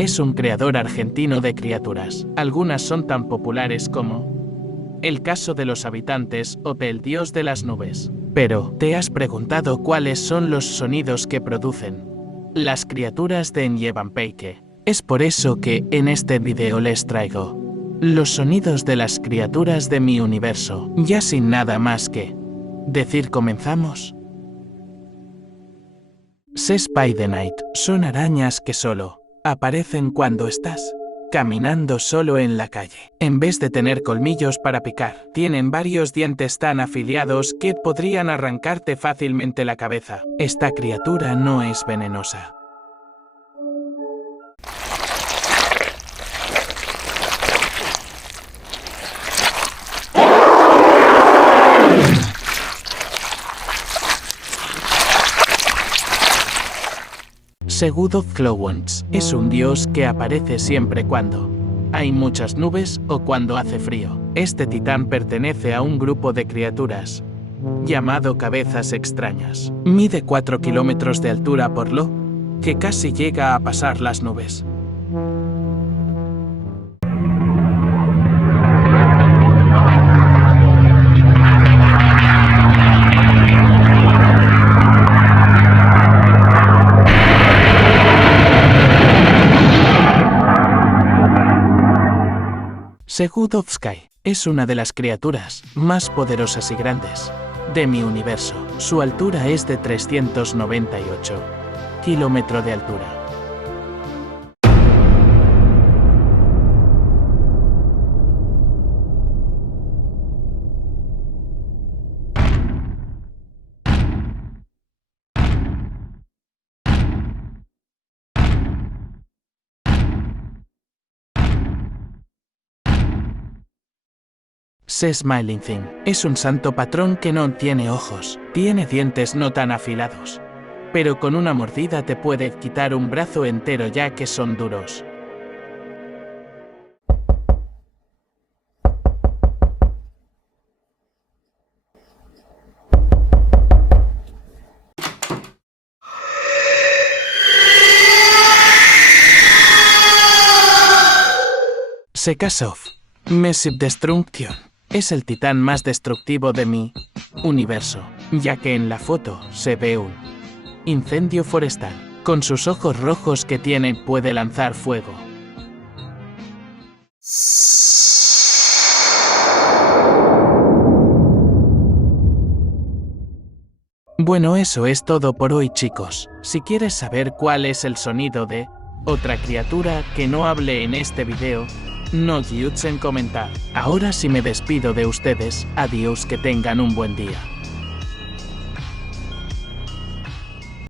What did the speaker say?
es un creador argentino de criaturas. Algunas son tan populares como el caso de los habitantes o el dios de las nubes. Pero, ¿te has preguntado cuáles son los sonidos que producen las criaturas de Nyevampeyke? Es por eso que, en este video les traigo los sonidos de las criaturas de mi universo. Ya sin nada más que decir, comenzamos. Spider-Knight son arañas que solo aparecen cuando estás caminando solo en la calle. En vez de tener colmillos para picar, tienen varios dientes tan afilados que podrían arrancarte fácilmente la cabeza. Esta criatura no es venenosa. Segudoth Glowworms es un dios que aparece siempre cuando hay muchas nubes o cuando hace frío. Este titán pertenece a un grupo de criaturas llamado cabezas extrañas. Mide 4 kilómetros de altura por lo que casi llega a pasar las nubes. Segudoth Sky es una de las criaturas más poderosas y grandes de mi universo. Su altura es de 398 kilómetros de altura. Smiling Thing es un santo patrón que no tiene ojos, tiene dientes no tan afilados, pero con una mordida te puede quitar un brazo entero ya que son duros. Sekasoth Massive Destruction es el titán más destructivo de mi universo, ya que en la foto se ve un incendio forestal. Con sus ojos rojos que tiene puede lanzar fuego. Bueno, eso es todo por hoy, chicos. Si quieres saber cuál es el sonido de otra criatura que no hable en este video, no olvides en comentar. Ahora sí me despido de ustedes. Adiós, que tengan un buen día.